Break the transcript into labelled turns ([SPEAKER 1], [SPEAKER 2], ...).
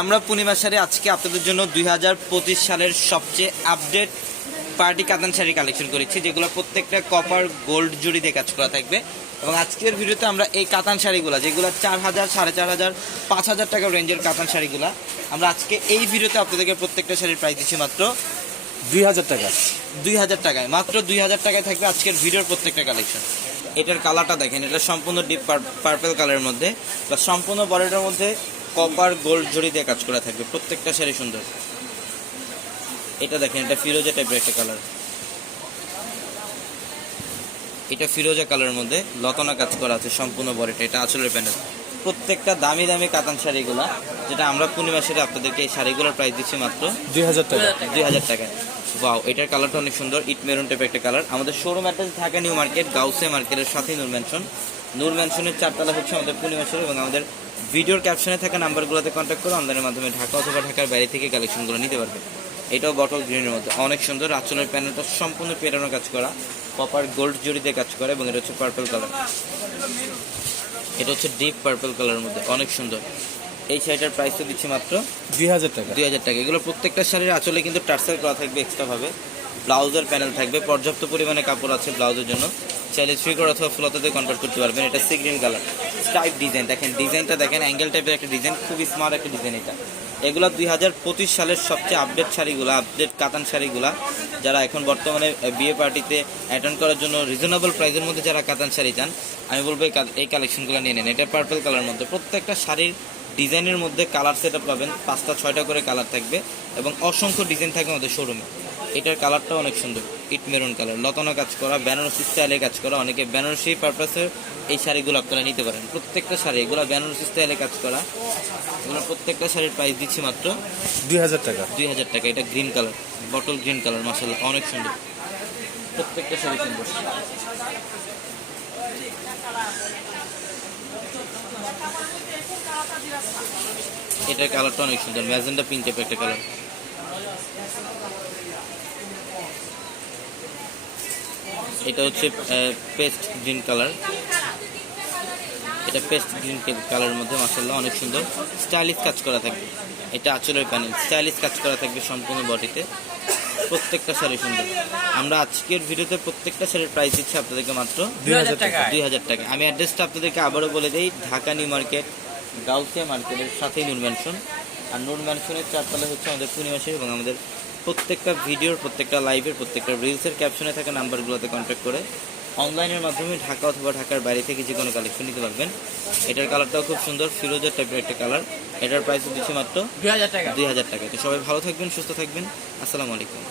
[SPEAKER 1] আমরা পূর্ণিমা শাড়ি আজকে আপনাদের জন্য দুই হাজার পঁচিশ সালের সবচেয়ে আপডেট পার্টি কাতান শাড়ি কালেকশন করেছি যেগুলো প্রত্যেকটা কপার গোল্ড জুড়ি দিয়ে কাজ করা থাকবে। এবং আজকের ভিডিওতে আমরা এই কাতান শাড়িগুলো যেগুলো চার হাজার সাড়ে চার হাজার পাঁচ হাজার টাকা রেঞ্জের কাতান শাড়িগুলো আমরা আজকে এই ভিডিওতে আপনাদেরকে প্রত্যেকটা শাড়ির প্রাইস দিচ্ছি মাত্র
[SPEAKER 2] দুই হাজার টাকা।
[SPEAKER 1] দুই হাজার টাকায় মাত্র দুই হাজার টাকায় থাকবে আজকের ভিডিওর প্রত্যেকটা কালেকশন এটার কালারটা দেখেন এটা সম্পূর্ণ ডিপ পার্পল কালারের মধ্যে বা সম্পূর্ণ বডিটার মধ্যে কপার গোল্ড জড়ি দিয়ে কাজ করা থাকবে। প্রত্যেকটা শাড়ি সুন্দর। এটা দেখেন এটা ফিরোজা টাইপের একটা কালার এটা ফিরোজা কালারের মধ্যে লতনা কাজ করা আছে সম্পূর্ণ বডিটা এটা আঁচলের প্যানেল। প্রত্যেকটা দামি দামি কাতান শাড়িগুলো যেটা আমরা পূর্ণিমা শাড়ি আপনাদেরকে এই শাড়িগুলোর প্রাইস দিচ্ছি মাত্র
[SPEAKER 2] দুই হাজার টাকা।
[SPEAKER 1] দুই হাজার টাকায় ওয়াও এটার কালারটা অনেক সুন্দর ইট মেরুন টাইপের একটা কালার আমাদের showroom address Dhaka New Market Ghause মার্কেটের সাথে নূর ম্যানশন নূর ম্যানশনের চারতলা হচ্ছে আমাদের পূর্ণিমা শোরুম এবং আমাদের ভিডিওর ক্যাপশনে থাকা নাম্বারগুলোতে কন্ট্যাক্ট করে অনলাইনের মাধ্যমে ঢাকা অথবা ঢাকার বাইরে থেকে কালেকশনগুলো নিতে পারবে। এটাও বটল গ্রিনের মধ্যে অনেক সুন্দর আঁচলের প্যানেলটা সম্পূর্ণ পেরানো কাজ করা। কপার গোল্ড জড়িতে কাজ করে এবং এটা হচ্ছে পার্পল কালার এটা হচ্ছে ডিপ পার্পল কালারের মধ্যে। অনেক সুন্দর। এই শাড়িটার প্রাইস তো দিচ্ছি মাত্র
[SPEAKER 2] দুই হাজার টাকা।
[SPEAKER 1] দুই হাজার টাকা। এগুলো প্রত্যেকটা শাড়ির আঁচলে কিন্তু টার্সেল করা থাকবে এক্সট্রা ভাবে। ব্লাউজের প্যানেল থাকবে। পর্যাপ্ত পরিমাণে কাপড় আছে ব্লাউজের জন্য। চাইলে করে অথবা ফ্লোতে কনভার্ট করতে পারবেন। এটা sea green colour type design দেখেন ডিজাইনটা দেখেন অ্যাঙ্গেল টাইপের একটা ডিজাইন খুবই স্মার্ট একটা ডিজাইন এটা। এগুলো দুই হাজার পঁচিশ সালের সবচেয়ে আপডেট শাড়িগুলো আপডেট কাতান শাড়িগুলা, যারা এখন বর্তমানে বিয়ে পার্টিতে অ্যাটেন্ড করার জন্য রিজনেবল প্রাইসের মধ্যে যারা কাতান শাড়ি চান, আমি বলব এই কালেকশনগুলো নিয়ে নেন। এটা পার্পল কালার মধ্যে। প্রত্যেকটা শাড়ির ডিজাইনের মধ্যে কালার সেট পাবেন। পাঁচটা, ছয়টা করে কালার থাকবে এবং অসংখ্য ডিজাইন থাকবে আমাদের শোরুমে এটার কালারটা অনেক সুন্দর। ইট মেরুন কালার। লতানো কাজ করা বেনারসি স্টাইলে কাজ করা। অনেকে বেনারসি পারপাসে এই শাড়িগুলো আপনারা নিতে পারেন। প্রত্যেকটা শাড়ি এগুলো বেনারসি স্টাইলে কাজ করা। এগুলো প্রত্যেকটা শাড়ির প্রাইস দিচ্ছি মাত্র
[SPEAKER 2] দুই হাজার টাকা।
[SPEAKER 1] দুই হাজার টাকা। এটা green colour bottle green colour মাসাল্লাহ অনেক সুন্দর। প্রত্যেকটা শাড়ি সুন্দর। এটার কালারটা অনেক সুন্দর। ম্যাজেন্ডা পিঙ্ক টাইপের একটা কালার এটা হচ্ছে পেস্ট গ্রিন কালার। এটা পেস্ট গ্রিন কালারের মধ্যে মাসাল্লাহ অনেক সুন্দর। স্টাইলিশ কাজ করা থাকবে। এটা আঁচলের প্যানেল। স্টাইলিশ কাজ করা থাকবে সম্পূর্ণ বডিতে। প্রত্যেকটা শাড়ি সুন্দর আমরা আজকের ভিডিওতে প্রত্যেকটা শাড়ির প্রাইস দিচ্ছি আপনাদেরকে মাত্র
[SPEAKER 2] দুই হাজার টাকা।
[SPEAKER 1] দুই হাজার টাকা। আমি অ্যাড্রেসটা আপনাদেরকে আবারও বলে দিই। ঢাকা নিউ মার্কেট গাউসিয়া মার্কেটের সাথেই নূর ম্যানশন আর নূর ম্যানশনের চারতলা হচ্ছে আমাদের পূর্ণিমাসী এবং আমাদের প্রত্যেকটা ভিডিওর প্রত্যেকটা লাইভের প্রত্যেকটা রিলসের ক্যাপশনে থাকা নাম্বারগুলোতে কন্ট্যাক্ট করে অনলাইনের মাধ্যমে ঢাকা অথবা ঢাকার বাইরে থেকে যে কোনো কালেকশন নিতে পারবেন। এটার কালারটাও খুব সুন্দর ফিরোজের টাইপের একটা কালার এটার প্রাইস দিচ্ছি মাত্র
[SPEAKER 3] দুই হাজার টাকা।
[SPEAKER 1] দুই হাজার টাকা। তো সবাই ভালো থাকবেন সুস্থ থাকবেন। আসসালামু আলাইকুম।